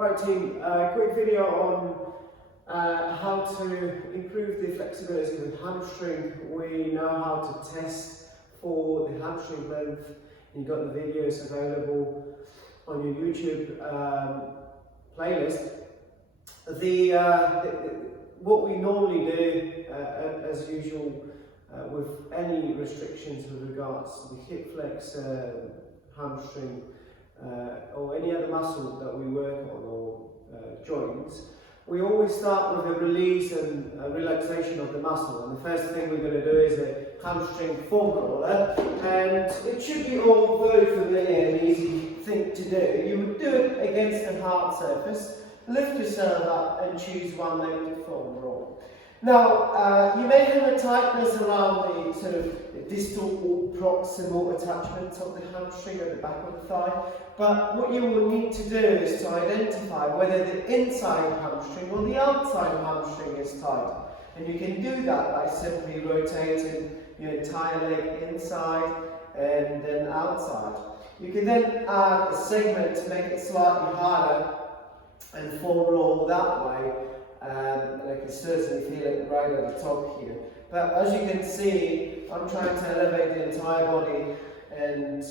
Right team, quick video on how to improve the flexibility of the hamstring. We know how to test for the hamstring length. You've got the videos available on your YouTube playlist. What we normally do, as usual, with any restrictions with regards to the hip flexor, hamstring, or any other muscle that we work on, or joints, we always start with a release and a relaxation of the muscle. And the first thing we're going to do is a hamstring foam roller, and it should be all very familiar and easy thing to do. You would do it against a hard surface, lift yourself up and choose one leg to foam roll. Now, you may have a tightness around the sort of distal or proximal attachments of the hamstring at the back of the thigh, but what you will need to do is to identify whether the inside hamstring or the outside hamstring is tight. And you can do that by simply rotating your entire leg inside and then outside. You can then add a segment to make it slightly harder and foam roll that way. And I can certainly feel it right at the top here. But as you can see, I'm trying to elevate the entire body and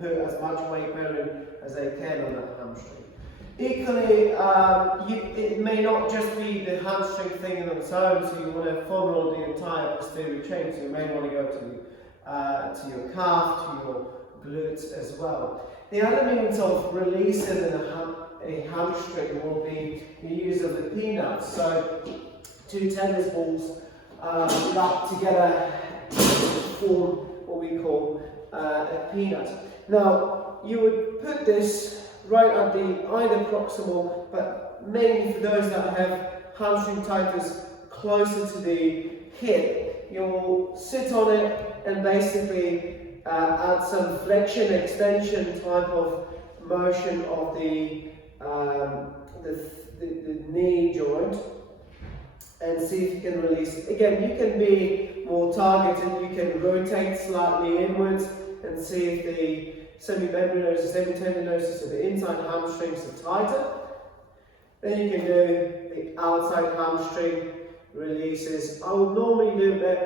put as much weight bearing as I can on that hamstring. Equally, it may not just be the hamstring thing on its own, so you want to foam roll the entire posterior chain, so you may want to go to your calf, to your glutes as well. The other means of releasing a hamstring will be the use of the peanuts. So two tennis balls wrapped together form what we call a peanut. Now you would put this right at the either proximal, but mainly for those that have hamstring tightness closer to the hip, you'll sit on it and basically add some flexion extension type of motion of the knee joint, and see if you can release it. Again, you can be more targeted. You can rotate slightly inwards and see if the semimembranosus, semitendinosus of the inside hamstrings are tighter. Then you can do the outside hamstring releases. I would normally do about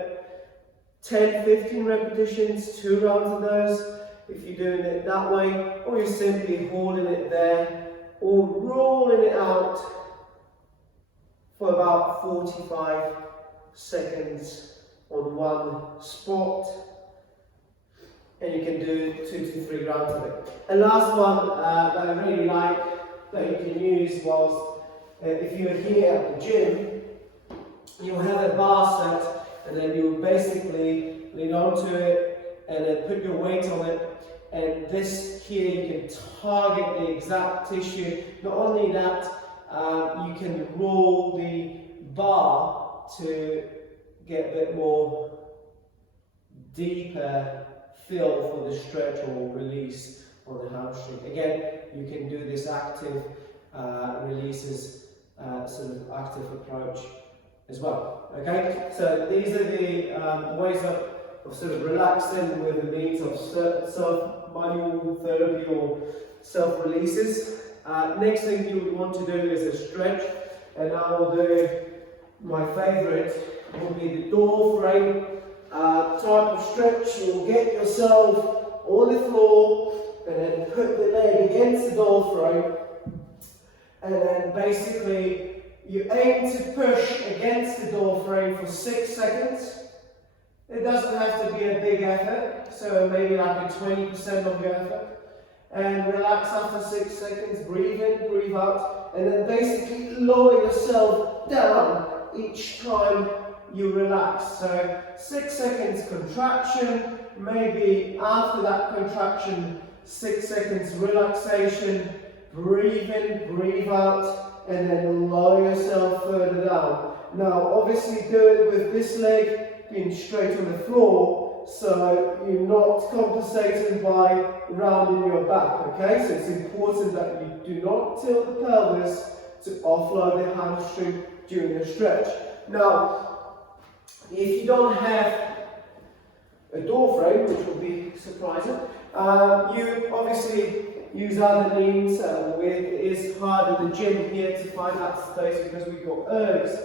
10-15 repetitions, 2 rounds of those, if you're doing it that way, or you're simply holding it there, or rolling it out for about 45 seconds on one spot, and you can do 2 to 3 rounds of it. And last one that I really like that you can use was if you're here at the gym, you'll have a bar set, and then you basically lean onto it and then put your weight on it. And this here, you can target the exact tissue. Not only that, you can roll the bar to get a bit more deeper feel for the stretch or release on the hamstring. Again, you can do this active releases, sort of active approach as well. Okay, so these are the ways of sort of relaxing with the means of self-manual therapy or self-releases. Next thing you would want to do is a stretch, and I will do my favourite, will be the door frame type of stretch. You'll get yourself on the floor and then put the leg against the door frame, and then basically you aim to push against the door frame for 6 seconds. It doesn't have to be a big effort, so maybe like a 20% of your effort. And relax after 6 seconds, breathe in, breathe out, and then basically lower yourself down each time you relax. So 6 seconds contraction, maybe after that contraction, 6 seconds relaxation, breathe in, breathe out, and then lower yourself further down. Now obviously do it with this leg being straight on the floor, so you're not compensating by rounding your back, okay? So it's important that you do not tilt the pelvis to offload the hamstring during the stretch. Now, if you don't have a door frame, which will be surprising, you obviously use other means. It is hard in the gym here to find that space because we've got ergs.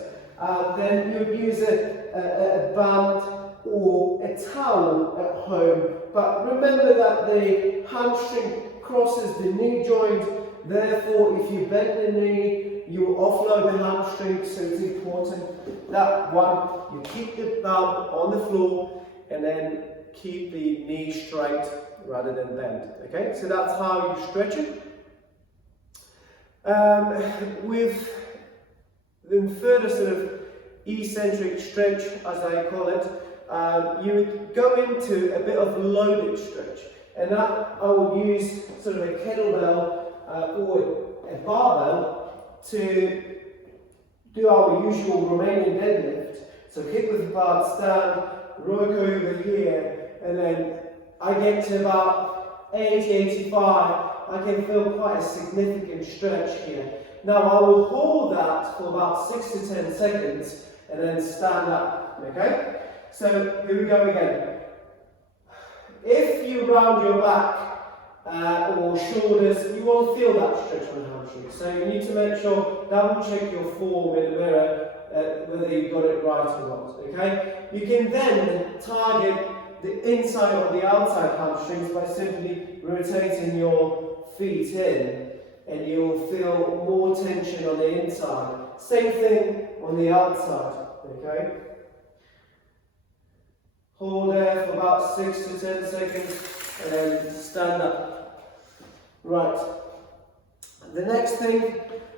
Then you would use a band or a towel at home. But remember that the hamstring crosses the knee joint. Therefore, if you bend the knee, you offload the hamstring. So it's important that one, you keep the bum on the floor and then keep the knee straight rather than bend. Okay, so that's how you stretch it. With the further sort of eccentric stretch, as I call it, you would go into a bit of loaded stretch, and that I will use sort of a kettlebell or a barbell to do our usual Romanian deadlift. So hip with the bar, stand, rock over here, and then I get to about 80, 85. I can feel quite a significant stretch here. Now I will hold that for about 6 to 10 seconds and then stand up, okay? So here we go again. If you round your back or shoulders, you won't feel that stretch on the hamstring. So you need to make sure, double check your form in the mirror whether you got it right or not, okay? You can then target the inside or the outside hamstrings by simply rotating your feet in, and you'll feel more tension on the inside. Same thing on the outside, okay? Hold there for about 6 to 10 seconds and then stand up. Right. The next thing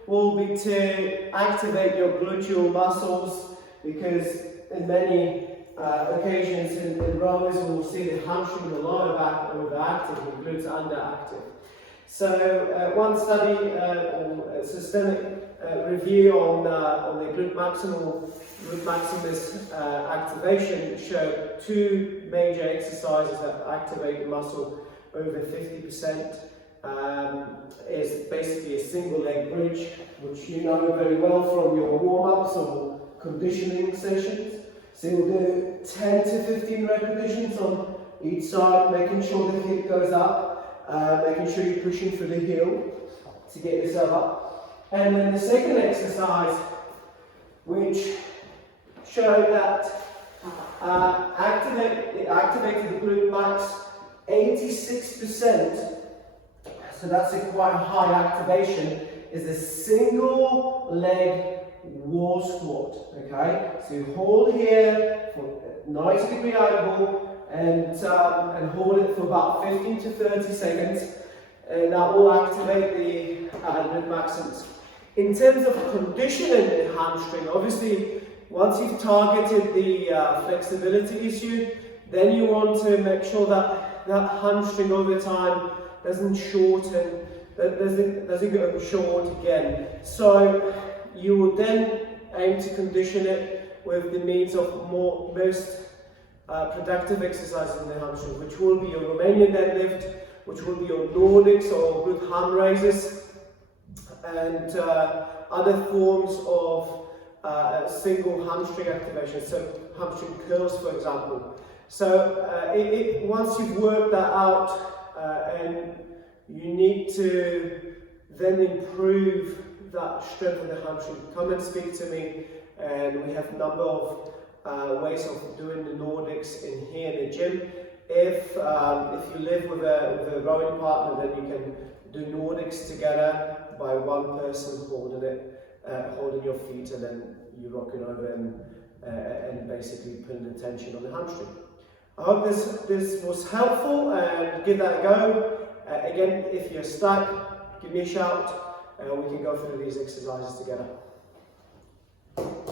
will be to activate your gluteal muscles, because in many occasions in rowers we'll see the hamstring and the lower back overactive and glutes underactive. So one study or systemic review on the glute maximus activation showed 2 major exercises that activate the muscle over 50%. Is basically a single leg bridge, which you know very well from your warm-ups or conditioning sessions. So you'll do 10 to 15 repetitions on each side, making sure the hip goes up, making sure you're pushing through the heel to get yourself up. And then the second exercise, which showed that it activated the glute max 86%. So that's quite a high activation, is a single leg wall squat, okay? So you hold here for 90-degree angle and hold it for about 15 to 30 seconds, and that will activate the glute maximus. In terms of conditioning the hamstring, obviously once you've targeted the flexibility issue, then you want to make sure that that hamstring over time doesn't shorten, doesn't go short again. So you will then aim to condition it with the means of most productive exercises in the hamstring, which will be your Romanian deadlift, which will be your Nordics or good ham raises, and other forms of single hamstring activation, so hamstring curls, for example. So once you've worked that out, and you need to then improve that strength of the hamstring, come and speak to me, and we have a number of ways of doing the Nordics in here in the gym. If you live with a rowing partner, then you can do Nordics together by one person holding your feet, and then you rock it over and basically putting the tension on the hamstring. I hope this was helpful, and give that a go. Again, if you're stuck, give me a shout and we can go through these exercises together.